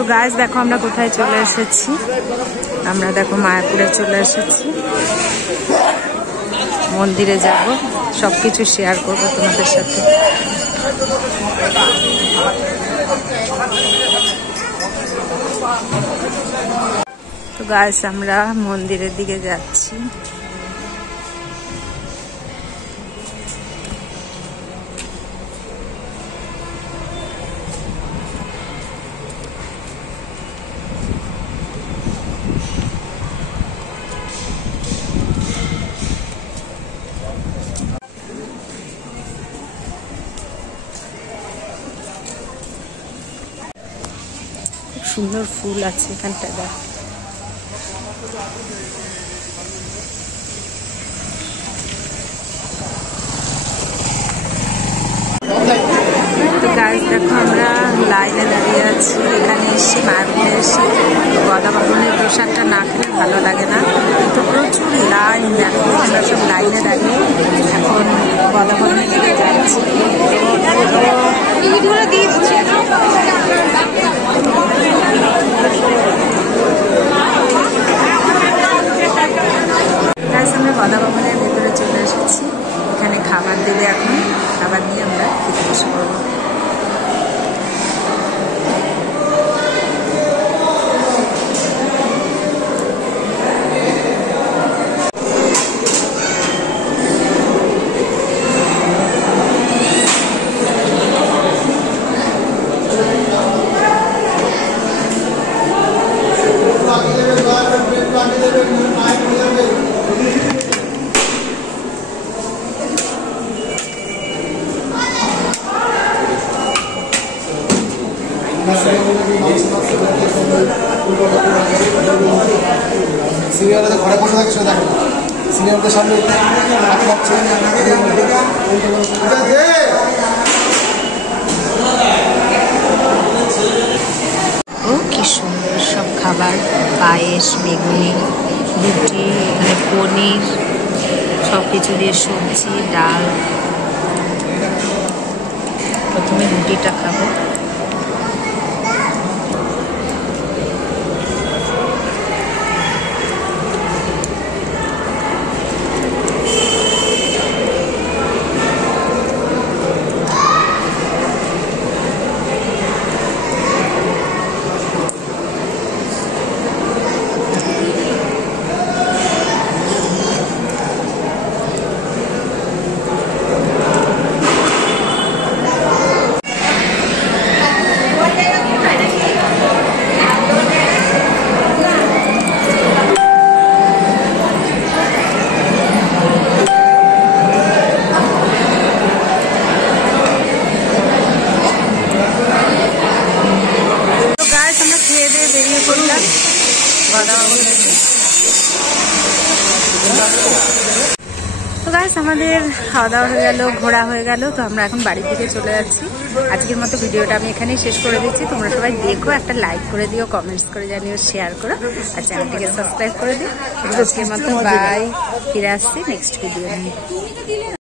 তো গাইস দেখো আমরা কোথায় চলে এসেছি, আমরা দেখো মায়াপুরে চলে এসেছি। মন্দিরে যাব, সবকিছু শেয়ার করবো তোমাদের সাথে। তো গাইস আমরা মন্দিরের দিকে যাচ্ছি। সুন্দর ফুল আছে এখানটা দেখ। তো গাইস দেখো আমরা লাইনে দাঁড়িয়ে আছি, এখানে এসে মায়াপুরে এসে গদা বামনের প্রসাদটা না খেলে ভালো লাগে না। তো প্রচুর লাইন, দেখো আমরা সব লাইনে দাঁড়িয়ে এখন গদা বামনের দিকে যাচ্ছি। আমরা গদা ভবনের ভেতরে চলে এসেছি, এখানে খাবার দেবে, এখন খাবার নিয়ে আমরা খেতে বসে পড়বো। সিনিয়রদের ঘরে বসে থাকে, সেটা দেখো সিনিয়রদের সামনে ও কি সুন্দর সব খাবার, পায়েস, বেগুনি, রুটি, এখানে পনির, সব কিছু দিয়ে সবজি, ডাল। প্রথমে রুটিটা খাবো। তো গাইস আমাদের খাওয়া দাওয়া হয়ে গেল, ঘোরা হয়ে গেল, তো আমরা এখন বাড়ির দিকে চলে যাচ্ছি। আজকের মতো ভিডিওটা আমি এখানেই শেষ করে দিচ্ছি। তোমরা সবাই দেখো, একটা লাইক করে দিও, কমেন্টস করে জানিও, শেয়ার করো, আর চ্যানেলটিকে সাবস্ক্রাইব করে দিও। আজকের মতো বাই, ফিরে আসছি নেক্সট ভিডিও নিয়ে।